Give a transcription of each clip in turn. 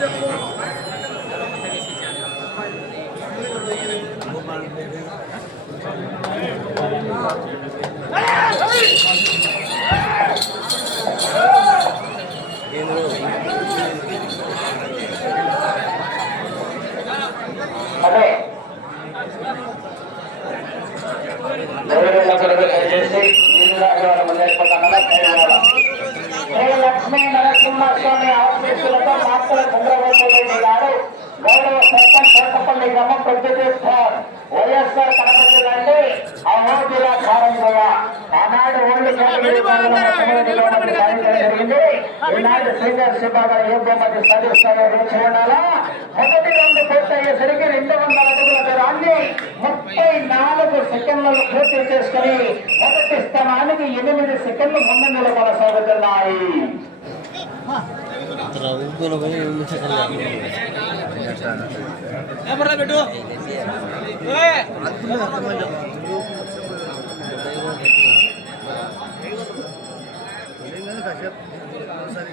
Hey! Old category విభాగంలో ఏ. బొమ్మకి సాధిస్తారో మొదటి రెండు పూర్తి అయ్యేసరికి రెండు వందల అడుగుల దూరాన్ని ముప్పై నాలుగు సెకండ్లలో పూర్తి చేసుకుని మొదటి స్థానానికి ఎనిమిది సెకండ్లు ముందంజలు కొనసాగుతున్నాయి పెట్టు పోయి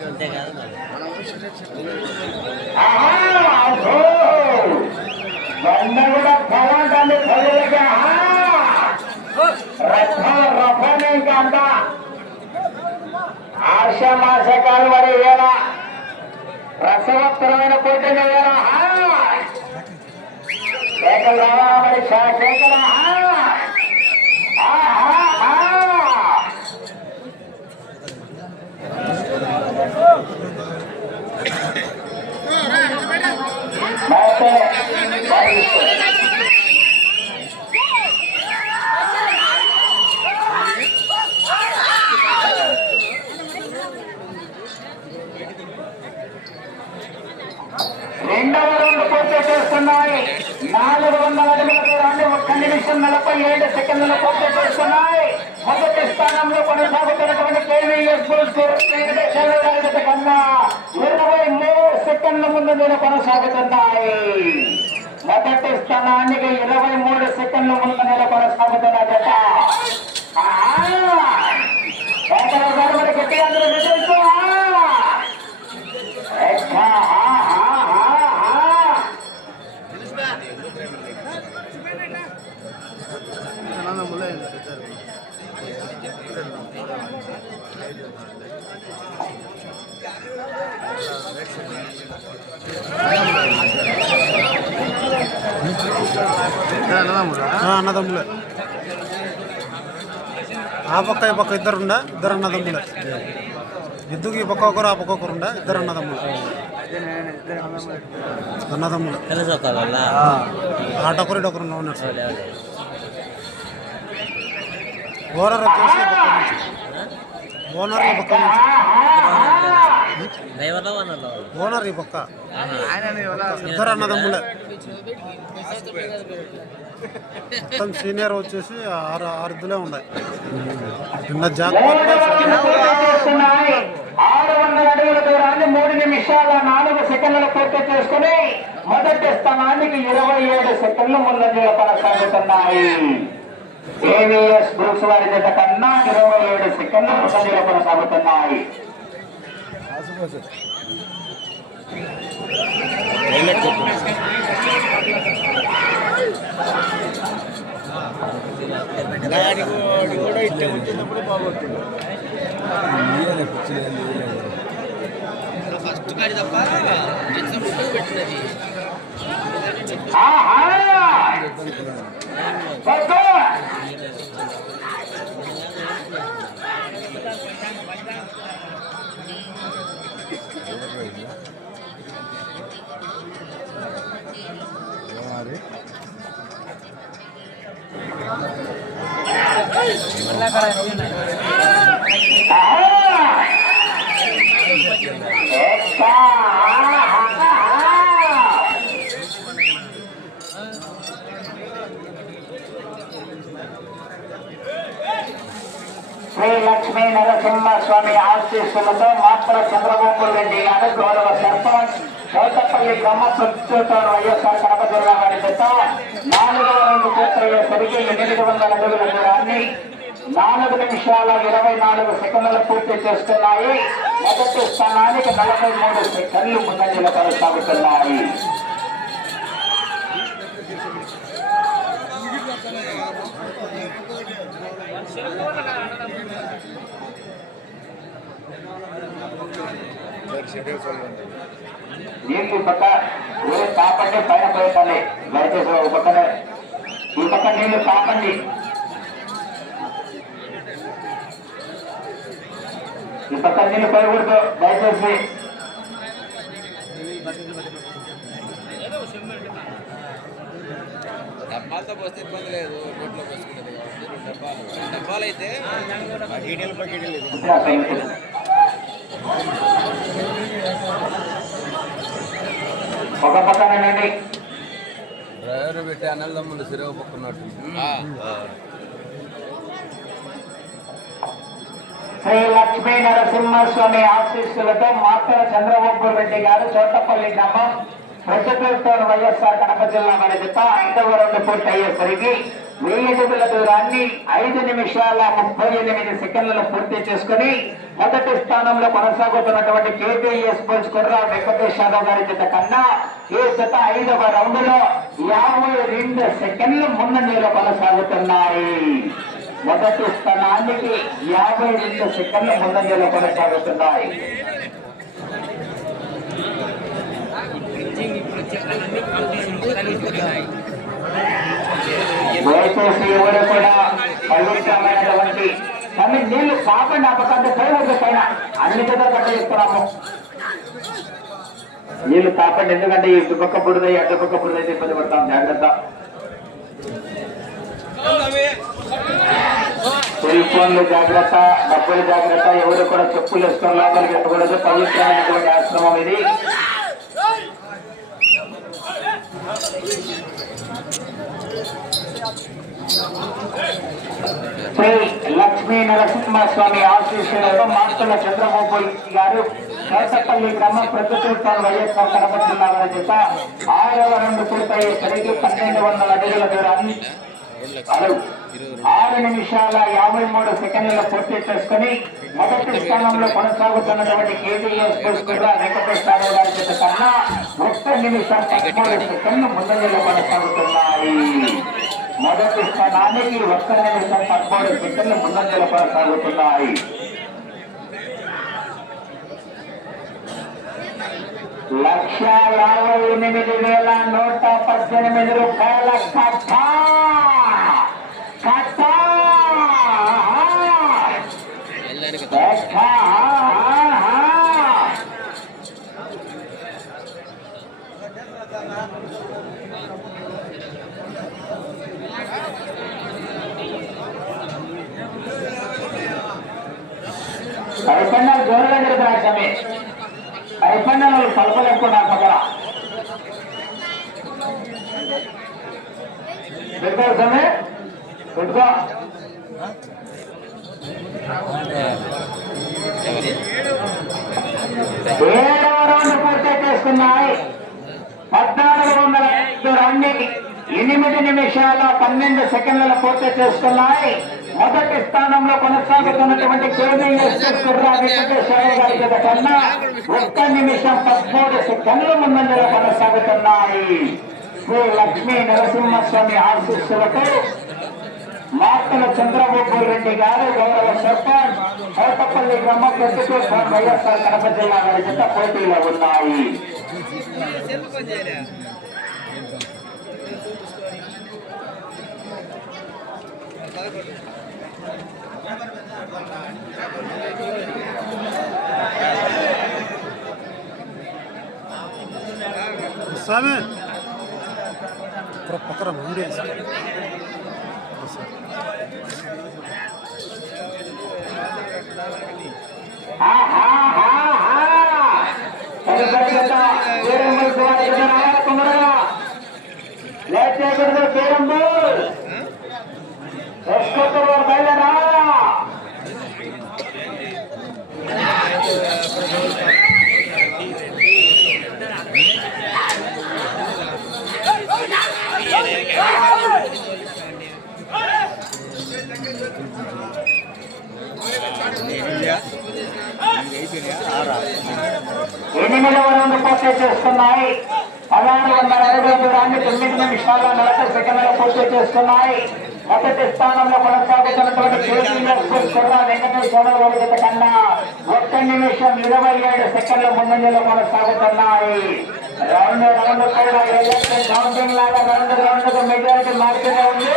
అంతే కాదు ఆహా, అబ్బో! బండ కూడా బాగుంటుంది ప్రజలకి ఆహా! రథ రథనే ఇంకా అంత ఆశమాసకాలు మరి వేళ రసవత్తరమైన పోటీని వేళ శేఖర్ రావా మరి శా- ఆహా! అయితే మరి రెండవ రౌండ్ పూర్తి చేస్తున్నాయి నాలుగు వందల అడుగుల దూరాన్ని ఒక్క నిమిషం నలభై ఏడు సెకండ్లు పూర్తి చేస్తున్నాయి మొదటి స్థానంలో కొనసాగుతున్నటువంటి కేవీఎస్ బుల్స్ కన్నా ఇరవై సెకండ్ల ముందు నేను కొనసాగుతున్నాయి మొదటి స్థానానికి ఇరవై మూడు సెకండ్ల ముందు నేను కొనసాగుతున్న జత ఆహా! శేఖరరావు అన్నదమ్ములే. ఆ పక్క ఈ పక్క ఇద్దరు ఉండ ఇద్దరు అన్నదమ్ములే. ఎద్దుకు ఈ పక్క ఒకరు ఆ పక్క ఒకరు ఉండ ఇద్దరు అన్నదమ్ములు. అన్నదమ్ములు. ఆటొకరు ఇటొకరు ఉన్నారు ఓనర్ వచ్చేసి ఓనర్ ఈ పక్క నుంచి. డ్రైవర్లో ఓనర్ ఈ పక్క ఇద్దరు అన్నదమ్ములే. మొత్తం సీనియర్ వచ్చేసి ఆరు ఆరు ఇద్దులే ఉన్నాయి నిన్న చేసుకుని మొదటి స్థానానికి ఇరవై ఏడు సెకండ్లు ముందంజలో కొనసాగుతున్నాయి. ఏవిఎస్ గ్రూప్స్ వారి జత కన్నా ఇరవై ఏడు సెకండ్లు ముందంజలో కొనసాగుతున్నాయి ఆహా! పట్టు! ఆహా! ఎక్కా! ఆహా! శ్రీ లక్ష్మీ నరసింహ స్వామి ఆశీస్సులతో కాపుల చంద్రబాబు రెడ్డి గారు గౌరవ సర్పంచ్ కోటపల్లి గ్రామ ప్రత్యుత్తర వైఎస్ఆర్ కడప జిల్లా వారి చేత నాలుగవ రెండు కోట్లలో పూర్తయ్యేసరికి ఎనిమిది వందల అడుగుల దూరాన్ని నాలుగు నిమిషాల ఇరవై నాలుగు సెకండ్లు పూర్తి చేస్తున్నాయి. మొదటి స్థానానికి నలభై మూడు సెకండ్లు ముందంజలు కొనసాగుతున్నాయి. నీళ్ళు పక్క ఊరే కాపండి పైన పోయిందండి దయచేసి ఒక పక్కనే. ఈ పక్క నీళ్ళు కాపండి ఈ పక్క నీళ్ళు పోయకూడదు దయచేసి. డబ్బాలతో పోస్తే ఇబ్బంది లేదు. రోడ్లో పోసుకునేది కాబట్టి డబ్బాలు. డబ్బాలు అయితే ఒక డ్రైవర్ పెట్టి అన్నదమ్ములు సిరవ పక్కున్నట్టు శ్రీ లక్ష్మీ నరసింహస్వామి ఆశీస్సులతో మాతర చంద్రబాబు రెడ్డి గారు చోటపల్లి గ్రామం ప్రజలతో వైఎస్ఆర్ కడప జిల్లా వారి జత ఐదవ రెండు పూర్తి అయ్యేసరికి వెయ్యి అడుగుల దూరాన్ని ఐదు నిమిషాల ముప్పై ఎనిమిది సెకండ్లలో పూర్తి చేసుకుని మొదటి స్థానంలో కొనసాగుతున్నటువంటి కేటీఎస్ పోల్స్ కుర్రా వెంకటేష్ యాదవ్ గారి జత కన్నా ఈ జత ఐదవ రౌండ్లో యాభై రెండు సెకండ్లు ముందంజలో కొనసాగుతున్నాయి. మొదటి స్థానానికి యాభై రెండు సెకండ్లు ముందంజలో కొనసాగుతున్నాయి. దయచేసి ఎవరు కూడా పవిత్రమైనటువంటి కానీ నీళ్ళు కాకుండా అప్పకంటే పైన పైన. అన్ని కదా కట్ట చెప్తున్నాము. నీళ్ళు కాపండి ఎందుకంటే ఈ ఇటుపక్క బుడిదై ఈ అటుపక్క బురద ఇబ్బంది పడతాం. జాగ్రత్త. సెల్ ఫోన్లు జాగ్రత్త డబ్బులు జాగ్రత్త. ఎవరు కూడా చెప్పులు వేసుకొని లోపలికి వెళ్ళకూడదు పవిత్రమైనటువంటి ఆశ్రమం ఇది. శ్రీ లక్ష్మీ నరసింహస్వామి ఆశీస్సులతో మాస్టర్ల చంద్రబాబు గారు కోటపల్లి గ్రామ ప్రతిష్టాన వైఎస్ఆర్ కడప జిల్లా వారి చేత ఆరవ రెండు పూర్తయ్యే సరికి పన్నెండు వందల అడుగుల దూరాన్ని హలో. ఆరు నిమిషాల యాభై మూడు సెకండ్ల పూర్తి చేసుకుని మొదటి స్థానంలో కొనసాగుతున్నటువంటి కేటీఎస్ కూడా వెంకటేశ్వర గారి చేత కన్నా ఒక్క నిమిషం పదమూడు సెకండ్లు ముందంజలో కొనసాగుతున్నాయి మొదటి స్థానానికి ఒక్క నిమిషం పదమూడు సెకండ్లు ముందంజలో కొనసాగుతున్నాయి లక్ష యాభై ఎనిమిది వేల నూట పద్దెనిమిది రూపాయల కట్ట కట్ట వెళ్ళడానికి కట్ట అయిపోయినారు జోరుగా జరుగుతున్నారు సమయం అయిపోయిన వాళ్ళు కలపలేకుండా పక్కన పెట్టుకో ఏడవ రౌండ్ పూర్తి చేసుకున్నాయి. పద్నాలుగు వందల ఐదు రన్ని ఎనిమిది నిమిషాల పన్నెండు సెకండ్ల పూర్తి చేస్తున్నాయి మొదటి స్థానంలో కొనసాగుతున్నటువంటి కేవీఎస్ కుర్రా వెంకటేశ్వర గారి జత కన్నా ఒక్క నిమిషం పదమూడు సెకండ్ల ముందంజలో కొనసాగుతున్నాయి. శ్రీ లక్ష్మీ నరసింహస్వామి ఆశీస్సులతో మార్తల చంద్రబాబు రెడ్డి గారు గౌరవ సర్పంచ్ కోటపల్లి గ్రామ ప్రతిపక్ష వైఎస్ఆర్ కడప జిల్లా వారి జత పోటీలో ఉన్నాయి. స్వామి ఇక్కడ పక్కన ముందే లేచేకూడదు పేరంబు ఎస్కొత్తరు బయలురా ఎనిమిదవ రౌండ్ పూర్తి చేస్తున్నాయి పదహారు వందల అడుగుల దూరాన్ని తొమ్మిది నిమిషాల నలభై సెకండ్లు పూర్తి చేస్తున్నాయి మొదటి స్థానంలో కొనసాగుతున్నటువంటి కేజీఎస్ కుర్రా వెంకటేశ్వర గారి జత కన్నా ఒక్క నిమిషం ఇరవై ఏడు సెకండ్ల ముందంజలో కొనసాగుతున్నాయి. రౌండ్ రౌండ్ కూడా ఎలక్షన్ కౌంటింగ్ లాగా రౌండ్ రౌండ్కు మెజారిటీ మారుతూనే ఉంది.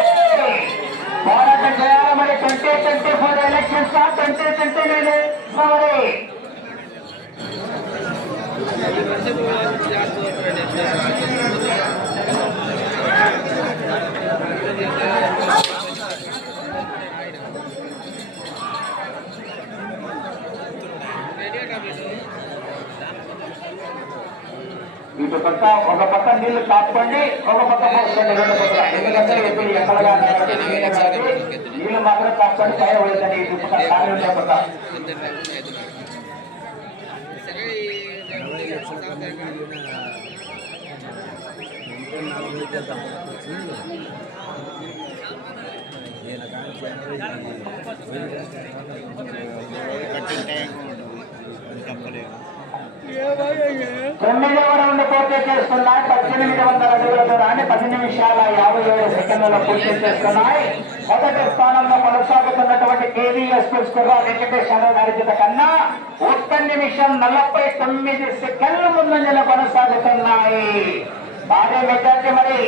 పోరాటం చేయాలి మరి. Twenty twenty four elections twenty twenty నేను మరి ఇటు పక్క ఒక పక్క నీళ్ళు కాపుకోండి. ఒక పక్క పోసుకోండి రెండు పక్కల ఎక్కడగా నీళ్ళు మాత్రం కాపుకొని పైన పడుతుంది ఇటు పక్క ఉండే పక్క కట్టిన తప్పలేదు తొమ్మిదవ రౌండ్ పూర్తి చేస్తున్నాయి పద్దెనిమిది వందల అడుగుల దూరాన్ని పది నిమిషాల యాభై ఏడు సెకండ్లలో పూర్తి చేస్తున్నాయి మొదటి స్థానంలో కొనసాగుతున్నటువంటి కేవీఎస్ కుర్రా వెంకటేశ్వర గారి కన్నా ఒక్క నిమిషం నలభై తొమ్మిది సెకండ్ల ముందంజలో కొనసాగుతున్నాయి. భారీ మెజార్టీ మరి.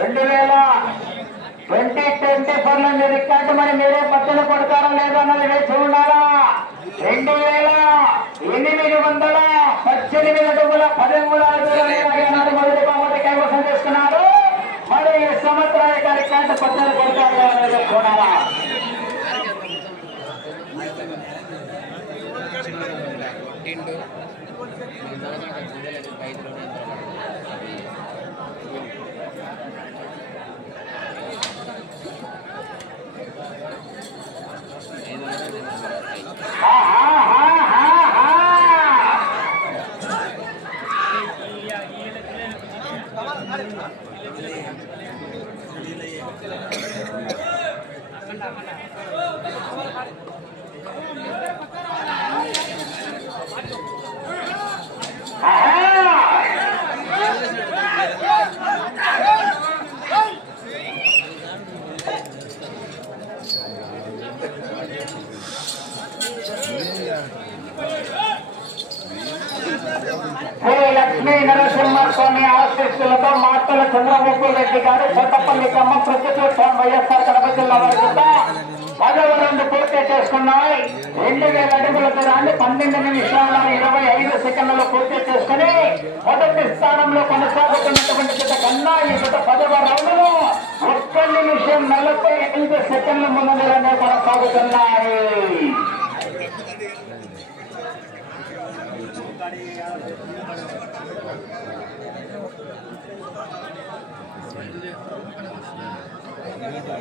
రెండు వేల ట్వంటీ ట్వంటీ ఫోర్లో మీరు రికార్డు మరి మీరే పచ్చలు కొడతారా లేదా అన్నది వేచి ఉండాలా? రెండు వేల ఎనిమిది వందల పద్దెనిమిది అడుగుల పదమూడు అడుగుల మొదటి బహుమతి కైవసం చేస్తున్నారు మరి ఈ సంవత్సరం యొక్క రికార్డు పచ్చలు కొడతారా అనేది కొట్టిండు ఆహా, ఆహా, ఆహా. ఆహా. శ్రీ లక్ష్మీ నరసింహస్వామి ఆశీస్సులతో చంద్రబాబు రెడ్డి గారు కొత్తపల్లి గ్రామ ప్రతిపక్ష వైఎస్ఆర్ కడప జిల్లా వారి పదవ రెండు పూర్తి చేసుకున్నాయి రెండు వేల అడుగుల దూరాన్ని పన్నెండు నిమిషాల ఇరవై ఐదు సెకండ్లలో పూర్తి చేసుకుని మొదటి స్థానంలో కొనసాగుతున్నటువంటి జత కన్నా ఈ జత పదవ రౌండ్లు ఒక్క నిమిషం నలభై ఐదు సెకండ్ల ముందు కొనసాగుతున్నాయి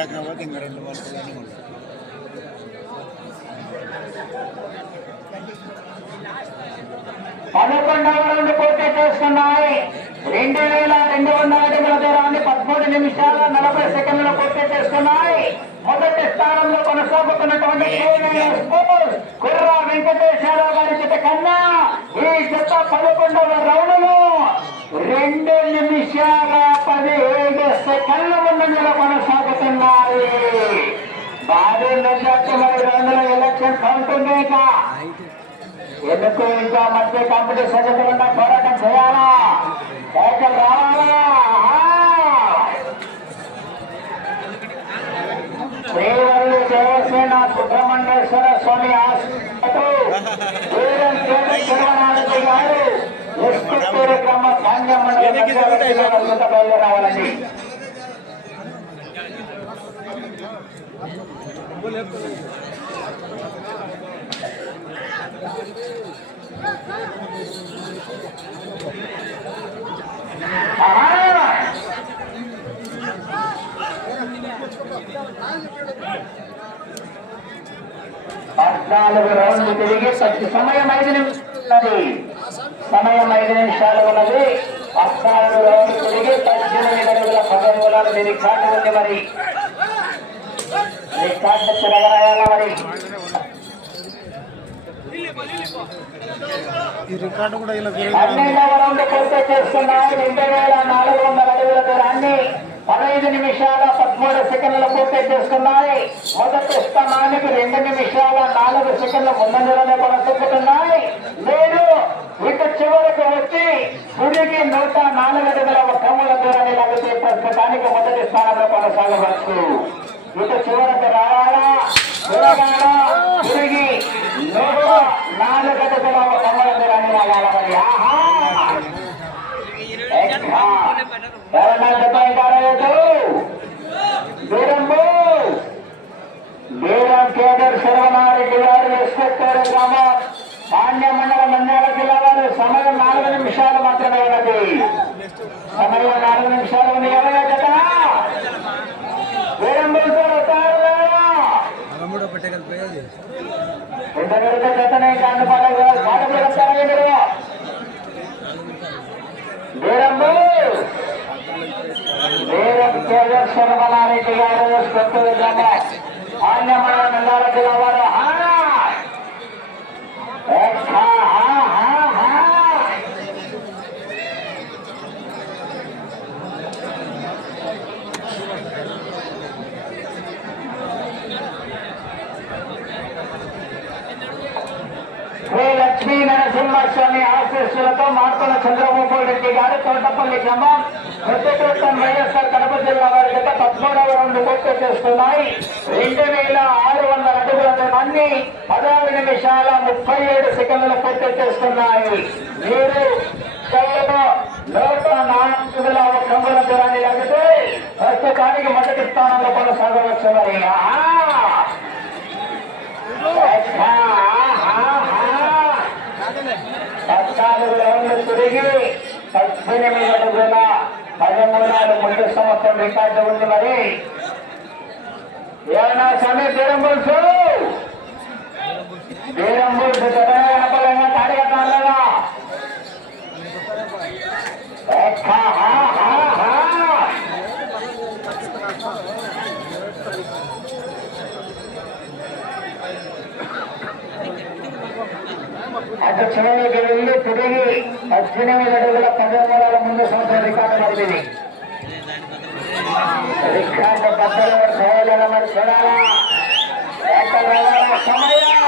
ఇది రాకపోతే ఇంకా రెండు వరుసలోనే ఉంటాయి పదకొండవ రౌండ్ పూర్తి చేస్తున్నాయి రెండు వేల రెండు వందల అడుగుల దూరాన్ని పదమూడు నిమిషాల నలభై సెకండ్లు పూర్తి చేస్తున్నాయి మొదటి స్థానంలో కొనసాగుతున్నటువంటి కుర్రా వెంకటేశ్వరరావు గారి జత కన్నా ఈ జత పదకొండవ రౌండ్లో రెండు నిమిషాల పదిహేడు సెకండ్ల ముందంజలో కొనసాగుతున్నాయి భారీ మెజార్టీ మరి రౌండ్లో ఎలక్షన్ కౌంటుంది ఎందుకు ఇంకా మధ్య కాంపిటీషన్ పోరాటం చేయాలా? సైకిల్ రావాలా? శ్రీవల్లి దేవసేన సుబ్రహ్మణ్యేశ్వర స్వామి శివనాథి గారు గ్రామ ఆహా! పద్నాలుగు రౌండ్లు తిరిగి పది సమయం ఐదు నిమిషాలు సమయం ఐదు నిమిషాలు ఉన్నది. పద్నాలుగు రౌండ్లు తిరిగి పద్దెనిమిది అడుగుల పదమూలాలు మీ రికార్డు ఉంది మరి. రికార్డు తిరగరాయాల మరి. ఈ రికార్డు కూడా ఇలా పన్నెండవ రౌండ్ పూర్తి చేస్తున్నాయి రెండు వేల నాలుగు వందల అడుగుల దూరాన్ని పదహైదు నిమిషాల పదమూడు సెకండ్లు పూర్తి చేస్తున్నాయి మొదటి స్థానానికి రెండు నిమిషాల నాలుగు సెకండ్ల ముందంజలోనే కొనసాగుతున్నాయి లేదు ఇక చివరకు వచ్చి గుడికి నూట నాలుగు అడుగుల కమ్ముల దూరాన్ని లాగితే ప్రస్తుతానికి మొదటి స్థానంలో కొనసాగవచ్చు. ఇక చివరకు రావాలా? తిరగాలా తిరిగి నూట నాలుగు అడుగుల కమ్ముల దూరాన్ని లాగాల ఆహా! శర్వనారెడ్డి గారు ఇన్స్పెక్టర్ గ్రామం మాన్య మండల నంద్యాల జిల్లా వారు సమయం నాలుగు నిమిషాలు మాత్రమే ఉన్నది సమయం నాలుగు నిమిషాలు ఉంది ఎవరైనా చెప్పనా పాటలు చెప్తారా మీరు వీరంబు వీరం కేదర్ శర్వనారెడ్డి గారు ఇన్స్పెక్టర్ గ్రామం మాన్య మండల నంద్యాల జిల్లా వారు హా! హా, హా, హా, హా. శ్రీ లక్ష్మీ నరసింహస్వామి ఆశీస్సులతో మార్పుల చంద్రబాబు రెడ్డి గారు తోటపల్లి గ్రామం ప్రతికృతం వైఎస్ఆర్ కడప జిల్లా వారి గత పద్మూడవ రెండు పూర్తి చేస్తున్నాయి. రెండు వేల ఆరు వందల అడుగుల అన్ని పదహారు నిమిషాల ముప్పై ఏడు సెకండ్లు పూర్తి చేస్తున్నాయి. మీరు నూట నాలుగు వేల ఒక దూరాన్ని లాగితే ప్రస్తుతానికి మొదటి స్థానంలో కొనసాగవచ్చు మరి. పద్నాలుగు రౌండ్లు తిరిగి పద్దెనిమిది వేల పదమూడు ముందు సంవత్సరం రికార్డు ఉంది మరి. ఏమన్నా సమయం తీరం బుల్సు? తీరం బుల్సు జగనపలంగా తాడిగట్టాలగా అటు చివరి వెళ్ళి తిరిగి పద్దెనిమిది అడుగుల పదమూడు ముందు సంవత్సరం రికార్డు పడింది రికార్డు పద్దెనిమిది సవాళ్ళ మరి చూడాలా? సమయం.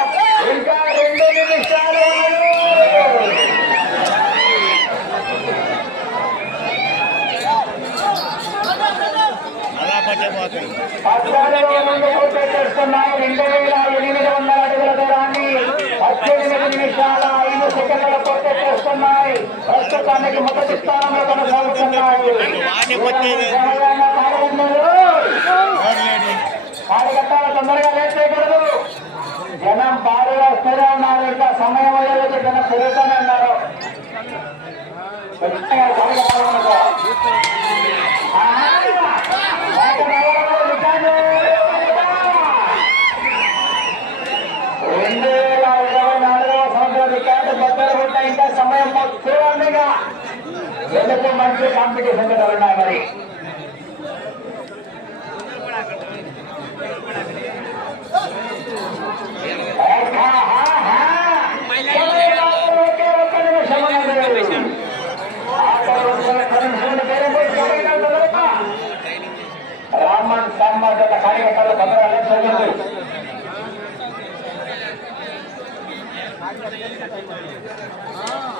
ఇంకా రెండు నిమిషాలు అలా పట్టిపోతుంది పద్నాలుగు ముందు పూర్తి చేస్తున్నాయి రెండు వేల ఎనిమిది వందల అడుగుల దూరాన్ని. పద్దెనిమిది నిమిషాల ఐదు సెకండ్ల పూర్తి చేస్తున్నాయి ప్రస్తుతానికి మొదటి స్థానంలో కొనసాగుతున్నాయి కార్యకర్తలు తొందరగా లేట్ చేయకూడదు జనం భారీగా వస్తూనే ఉన్నారు ఇంకా సమయం అయ్యేది జనం పెరుగుతూనే ఉన్నారు కార్యకర్తలు ఆ! రెండు వేల ఇరవై నాలుగవ సంవత్సరం రికార్డు బద్దలు కొట్ట ఇంకా సమయం చూడండిగా ఎందుకు మంచి కాంపిటీషన్ కూడా ఉన్నాయి మరి ఒకే ఒక్క నిమిషం ఉన్నది. ఆఖరి ఒక్క నిమిషం పేరు పోయి తొలగించగలరా? రామన్ సాంబార్ కార్యకర్తలు భద్రాలు చదివింది నలభై సెకండ్లు పోతుంటేనప్పా పోతుంటే